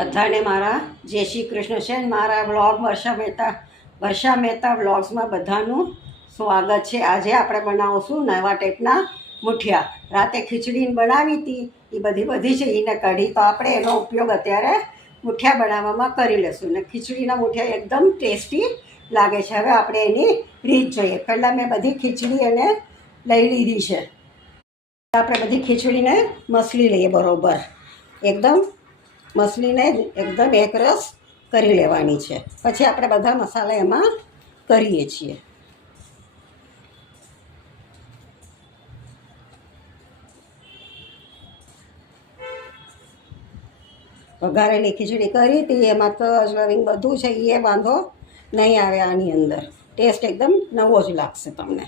બધાને મારા જય શ્રી કૃષ્ણ છે. મારા વ્લોગ વર્ષા મહેતા વ્લોગ્સમાં બધાનું સ્વાગત છે. આજે આપણે બનાવશું નવા ટાઈપના મુઠિયા. રાતે ખીચડી બનાવી હતી, એ બધી છે એને કઢી, તો આપણે એનો ઉપયોગ અત્યારે મુઠિયા બનાવવામાં કરી લઈશું. ને ખીચડીના મુઠિયા એકદમ ટેસ્ટી લાગે છે. હવે આપણે એની રીત જોઈએ. પહેલાં મેં બધી ખીચડી એને લઈ લીધી છે. આપણે બધી ખીચડીને મસળી લઈએ બરોબર, એકદમ મસળીને એકદમ એકરસ કરી લેવાની છે. પછી આપણે બધા મસાલા એમાં કરીએ છીએ. વઘારેલી ખીચડી કરી હતી, એમાં તો લવિંગ બધું છે, એ વાંધો નહીં આવે. આની અંદર ટેસ્ટ એકદમ નવો જ લાગશે તમને.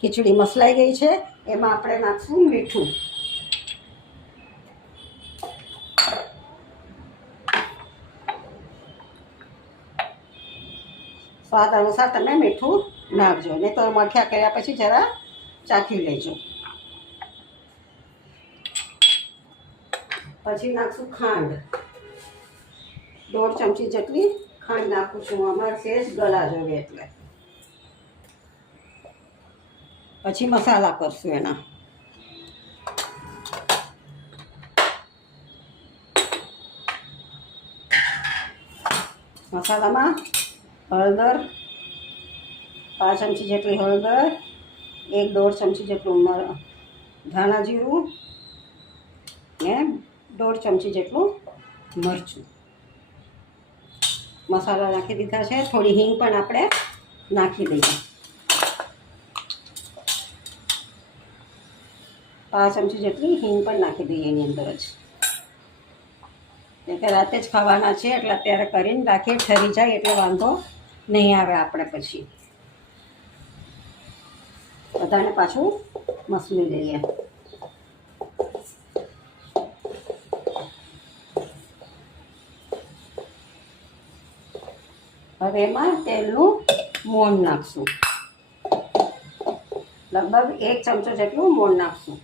ખીચડી મસલાઈ ગઈ છે, એમાં આપણે નાખશું મીઠું. સ્વાદ અનુસાર તમે મીઠું નાખજો, નહીં તો મઠિયા કર્યા પછી જરા ચાખી લેજો. પછી નાખશું ખાંડ. 1.5 ચમચી જેટલી ખાંડ નાખું છું. અમારે સેજ ગળા જોવે એટલે. પછી મસાલા કરશું એના. મસાલામાં હળદર, 5 ચમચી જેટલી હળદર, 1.5 ચમચી જેટલું ધાણા જીરું ને 1.5 ચમચી જેટલું મરચું. મસાલા નાખી દીધા છે. થોડી હિંગ પણ આપણે નાખી દઈએ. 5 ચમચી જેટલી હિંગ પણ નાખી દઈએ એની અંદર જ. એટલે રાતે જ ખાવાના છે, એટલે અત્યારે કરીને રાખીએ, ઠરી જાય એટલે વાંધો નહીં આવે આપણે. પછી બધાને પાછું મસળી લઈએ. હવે એમાં તેલનું મોણ નાખશું. લગભગ 1 ચમચો જેટલું મોણ નાખશું.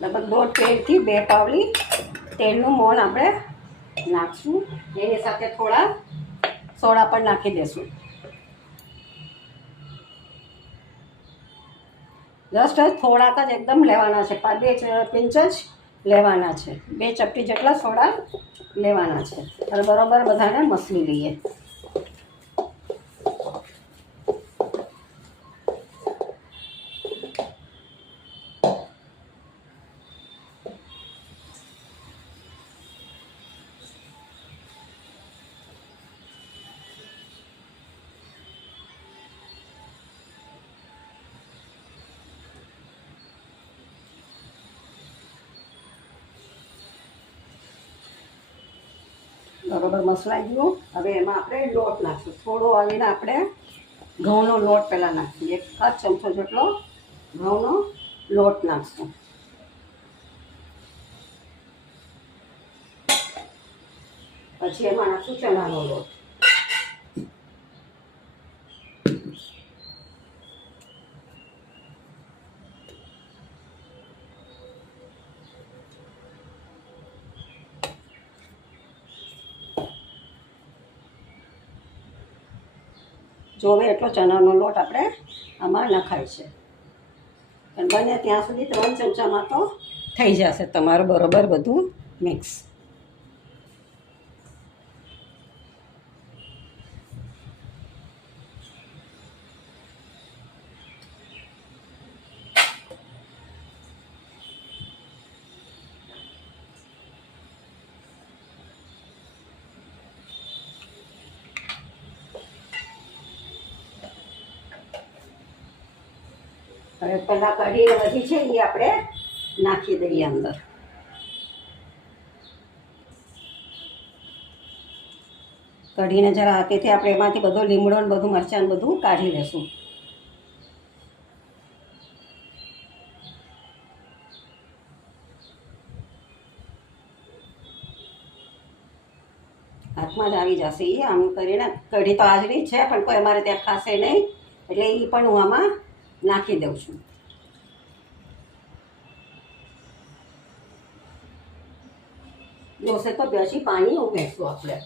લગભગ 1.5 પેનથી 2 પાવલી તેલનું મોણ આપણે નાખશું. એની સાથે થોડા સોડા પણ નાખી દેશું. જસ્ટ થોડાક જ એકદમ લેવાના છે, 2 પિંચ જ લેવાના છે. 2 ચપટી જેટલા સોડા લેવાના છે. અને બરોબર બધાને મસળી લઈએ. બરોબર મસળાઈ ગયું. હવે એમાં આપણે લોટ નાખશું. થોડો આવીને આપણે ઘઉંનો લોટ પહેલાં નાખીશું. 1 ચમચો જેટલો ઘઉંનો લોટ નાખશું. પછી એમાં નાખશું ચણાનો લોટ. જોવે એટલો ચણાનો લોટ આપણે આમાં નખાય છે. અને બને ત્યાં સુધી 3 ચમચામાં તો થઈ જશે તમારું બરોબર બધું મિક્સ. હવે પહેલાં કઢી બધી છે એ આપણે નાખી દઈએ અંદર. કઢીને જરા હાથેથી આપણે એમાંથી બધો લીમડો ને બધું મરચાં બધું કાઢી લેશું. હાથમાં જ આવી જશે એ. આમ કરીને કઢી તો હાજરી છે, પણ કોઈ અમારે ત્યાં ખાશે નહીં, એટલે એ પણ હું આમાં નાખી દઉં છું. જોશે તો બેસી પાણી ઉમેરશું આપણે.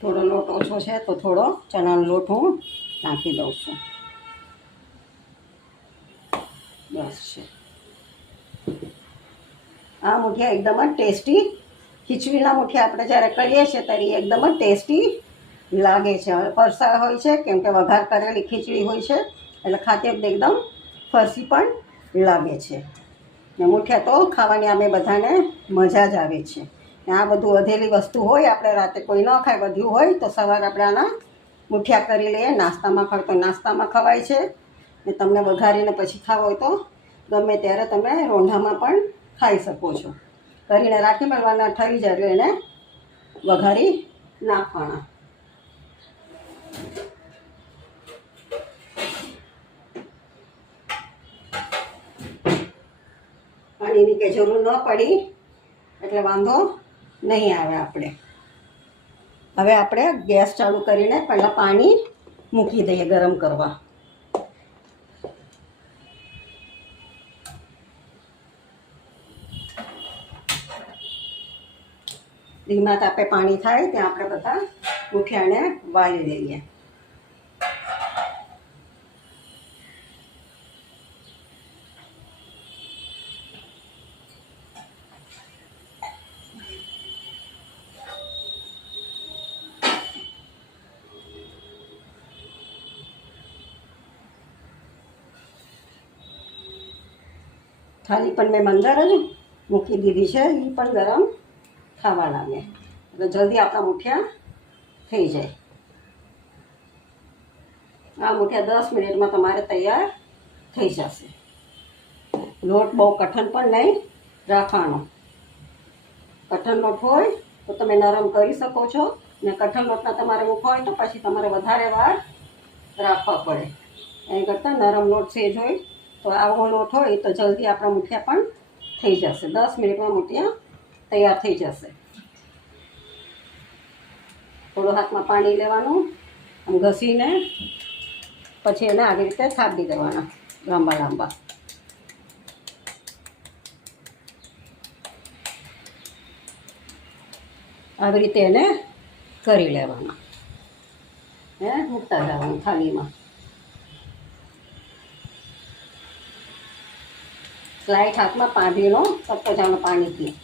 થોડો લોટ ઓછો છે તો થોડો ચણાનો લોટ હું નાખી દઉં છું. બસ છે. આ મુઠિયા એકદમ જ ટેસ્ટી, ખીચડીના મુઠિયા આપણે જ્યારે કરીએ છીએ ત્યારે એકદમ જ ટેસ્ટી લાગે છે. ફરસા હોય છે કેમ કે વઘાર કરેલી ખીચડી હોય છે એટલે ખાતે એકદમ ફરસી પણ લાગે છે. ને મુઠિયા તો ખાવાની અમે બધાને મજા જ આવે છે. આ બધું વધેલી વસ્તુ હોય, આપણે રાતે કોઈ ન ખાય વધ્યું હોય તો સવારે આપણે આના મુઠિયા કરી લઈએ. નાસ્તામાં ખાવ તો નાસ્તામાં ખવાય છે, ને તમને વઘારીને પછી ખાવ હોય તો ગમે ત્યારે તમે રોંઢામાં પણ ખાઈ શકો છો. કરીને રાખી મેળવાના, થઈ જાય એટલે એને વઘારી નાખવાના. પાણીની કંઈ જરૂર ન પડી એટલે વાંધો નહીં આવે આપણે. હવે આપણે ગેસ ચાલુ કરીને પહેલાં પાણી મૂકી દઈએ ગરમ કરવા. ધીમા તાપે પાણી થાય ત્યાં આપણે બધા મુઠિયાને વાળી લઈએ. થાળી પણ મેં અંદર જ મૂકી દીધી છે, એ પણ ગરમ થવા લાગે એટલે જલ્દી આપણા મુઠિયા થઈ જાય. આ મુઠિયા 10 મિનિટમાં તમારે તૈયાર થઈ જશે. લોટ બહુ કઠણ પણ નહીં રાખવાનો. કઠણ લોટ હોય તો તમે નરમ કરી શકો છો, ને કઠણ લોટના તમારે મૂકવા હોય તો પછી તમારે વધારે વાર રાખવા પડે. એની કરતાં નરમ લોટ સેજ હોય તો આવો લોટ હોય તો જલ્દી આપણા મુઠિયા પણ થઈ જશે. 10 મિનિટમાં મુઠિયા તૈયાર થઈ જશે. થોડું હાથમાં પાણી લેવાનું, આમ ઘસીને પછી એને આવી રીતે થાપી દેવાના લાંબા લાંબા. આવી રીતે એને કરી લેવાના. મૂકતા જવાનું થાળીમાં. સ્લાઇટ હાથમાં પાણીનો સપકો જવાનું પાણીથી.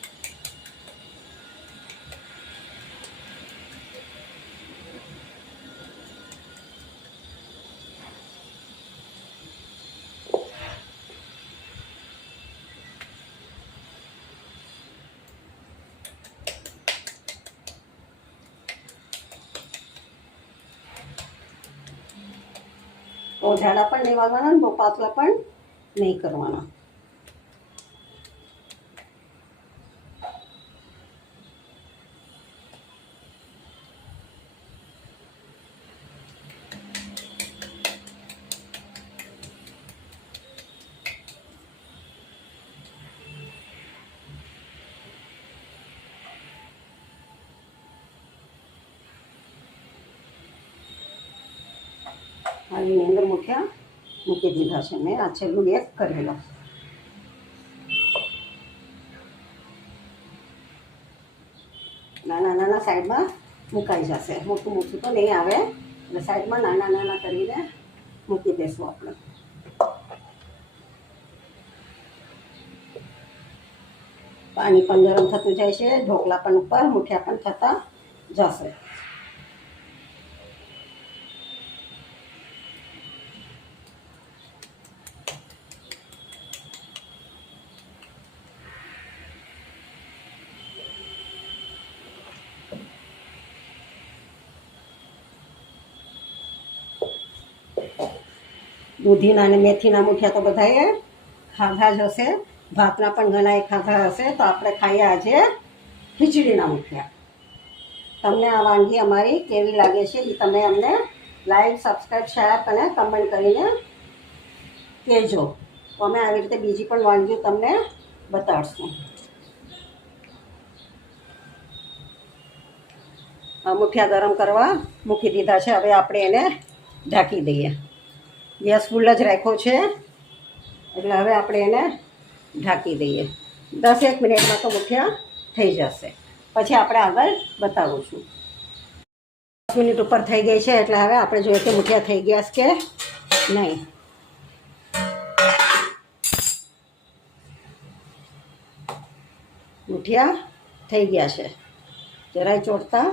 બહુ જાડા પણ નહીં વાળવાના, બહુ પાતળા પણ નહીં કરવાના. થાળીની અંદર મુઠિયા મૂકી દીધા છે મેં. આ છેલ્લું એક કરી લો. નાના નાના સાઈડમાં મુકાઈ જશે. મોટું મોટું તો નહીં આવે એટલે સાઈડમાં નાના નાના કરીને મૂકી દઈશું આપણે. પાણી પણ ગરમ થતું જાય છે, ઢોકળા પણ ઉપર, મુઠિયા પણ થતા જશે. દૂધીના અને મેથીના મુઠિયા તો બધાએ ખાધા જ હશે, ભાતના પણ ઘણા ખાધા હશે. તો આપણે ખાઈએ આજે ખીચડીના મુઠિયા. તમને આ વાનગી અમારી કેવી લાગે છે એ તમે અમને લાઈક, સબસ્ક્રાઈબ, શેર અને કમેન્ટ કરીને કહેજો. તો અમે આવી રીતે બીજી પણ વાનગીઓ તમને બતાડશું. મુઠિયા ગરમ કરવા મૂકી દીધા છે. હવે આપણે એને ઢાંકી દઈએ. ગેસ ફૂલ જ રાખ્યો છે એટલે હવે આપણે એને ઢાંકી દઈએ. 10-1 મિનિટમાં તો મુઠિયા થઈ જશે. પછી આપણે આગળ બતાવું છું. 10 મિનિટ ઉપર થઈ ગઈ છે એટલે હવે આપણે જોઈએ કે મુઠિયા થઈ ગયા છે કે નહીં. મુઠિયા થઈ ગયા છે. જરાય ચોટતા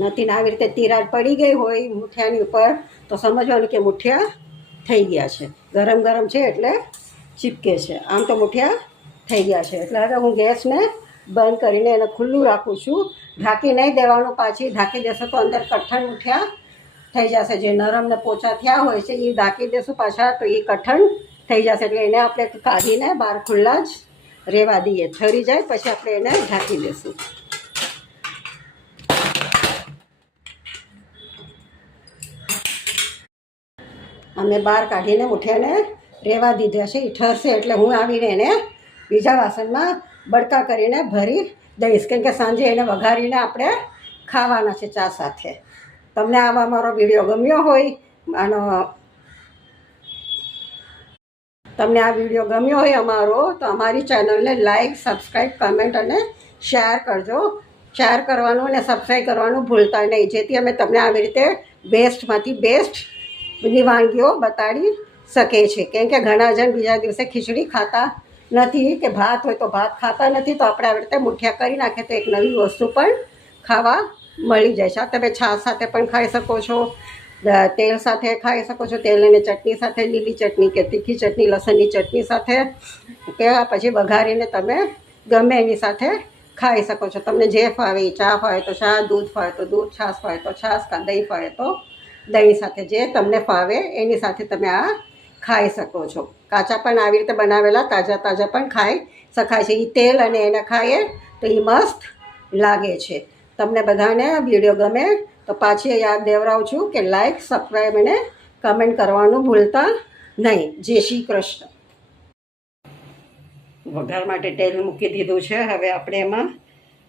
નથી ને આવી રીતે તિરાડ પડી ગઈ હોય મુઠિયાની ઉપર તો સમજવાનું કે મુઠિયા થઈ ગયા છે. ગરમ ગરમ છે એટલે ચીપકે છે. આમ તો મુઠિયા થઈ ગયા છે. એટલે હવે હું ગેસને બંધ કરીને એને ખુલ્લું રાખું છું. ઢાંકી નહીં દેવાનું. પાછી ઢાંકી દેશો તો અંદર કઠણ મુઠિયા થઈ જશે. જે નરમ ને પોચા થયા હોય છે એ ઢાંકી દેશું પાછા તો એ કઠણ થઈ જશે. એટલે એને આપણે કાઢીને બહાર ખુલ્લા જ રહેવા દઈએ. ઠરી જાય પછી આપણે એને ઢાંકી દઈશું. અમે બહાર કાઢીને મુઠિયાને રહેવા દીધા છે. એ ઠરશે એટલે હું આવીને એને બીજા વાસણમાં બળકા કરીને ભરી દઈશ. કેમ કે સાંજે એને વઘારીને આપણે ખાવાના છે ચા સાથે. તમને આવા મારો વિડીયો ગમ્યો હોય તમને આ વિડીયો ગમ્યો હોય અમારો તો અમારી ચેનલને લાઈક, સબસ્ક્રાઈબ, કમેન્ટ અને શેર કરજો. શેર કરવાનું અને સબસ્ક્રાઈબ કરવાનું ભૂલતા નહીં, જેથી અમે તમને આવી રીતે બેસ્ટમાંથી બેસ્ટ બધી વાનગીઓ બતાડી શકે છે. કેમ કે ઘણા જણ બીજા દિવસે ખીચડી ખાતા નથી કે ભાત હોય તો ભાત ખાતા નથી. તો આપણે આવી રીતે મુઠિયા કરી નાખીએ તો એક નવી વસ્તુ પણ ખાવા મળી જાય છે. આ તમે છાશ સાથે પણ ખાઈ શકો છો, તેલ સાથે ખાઈ શકો છો. તેલ અને ચટણી સાથે, લીલી ચટણી કે તીખી ચટણી, લસણની ચટણી સાથે કે પછી વઘારીને તમે ગમે એની સાથે ખાઈ શકો છો. તમને જે ફાવે, ચા ફાવે તો ચા, દૂધ ફાવે તો દૂધ, છાશ ફાવે તો છાશ, દહીં ફાવે તો દહીં સાથે, જે તમને ફાવે એની સાથે તમે આ ખાઈ શકો છો. કાચા પણ આવી રીતે બનાવેલા તાજા પણ ખાઈ શકાય છે. એ તેલ અને એને ખાઈએ તો એ મસ્ત લાગે છે. તમને બધાને વિડીયો ગમે તો પાછી યાદ દેવડાવું છું કે લાઈક, સબસ્ક્રાઈબ અને કમેન્ટ કરવાનું ભૂલતા નહીં. જય શ્રી કૃષ્ણ. વઘાર માટે તેલ મૂકી દીધું છે. હવે આપણે એમાં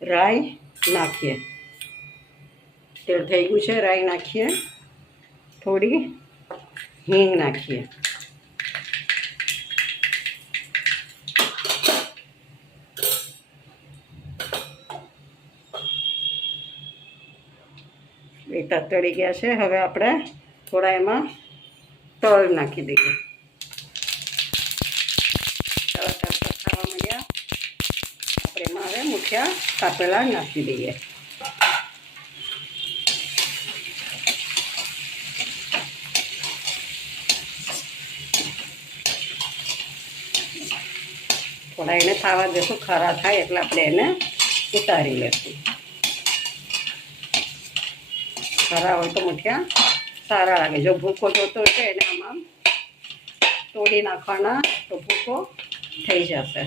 રાઈ નાખીએ. તેલ થઈ ગયું છે. રાઈ નાખીએ. થોડી હિંગ નાખીએ. એ તતળી ગયા છે. હવે આપણે થોડા એમાં તલ નાખી દઈએ. ખાવા મળ્યા આપણે એમાં હવે મુઠિયા કાપેલા નાખી દઈએ. થોડા એને ખાવા દેશું. ખરા થાય એટલે આપણે એને ઉતારી લેશું. ખરા હોય તો મુઠિયા સારા લાગે. જો ભૂકો જોતો હોય તો એને આમાં તોડી નાખવાના તો ભૂકો થઈ જશે.